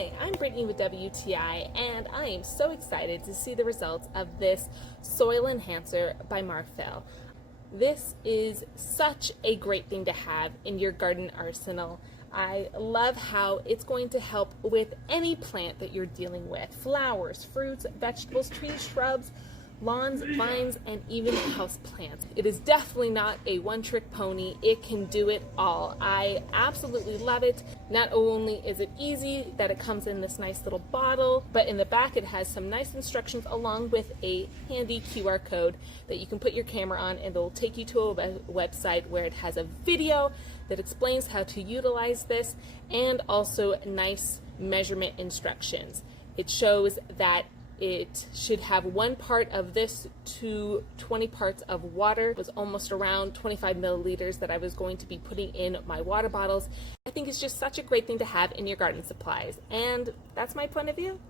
Hi, I'm Brittany with WTI, and I am so excited to see the results of this soil enhancer by MARPHYL. This is such a great thing to have in your garden arsenal. I love how it's going to help with any plant that you're dealing with: flowers, fruits, vegetables, trees, shrubs, lawns, vines, and even house plants. It is definitely not a one-trick pony. It can do it all. I absolutely love it. Not only is it easy that it comes in this nice little bottle, but in the back it has some nice instructions along with a handy QR code that you can put your camera on, and it'll take you to a website where it has a video that explains how to utilize this and also nice measurement instructions. It shows that it should have 1 part of this to 20 parts of water. It was almost around 25 milliliters that I was going to be putting in my water bottles. I think it's just such a great thing to have in your garden supplies. And that's my point of view.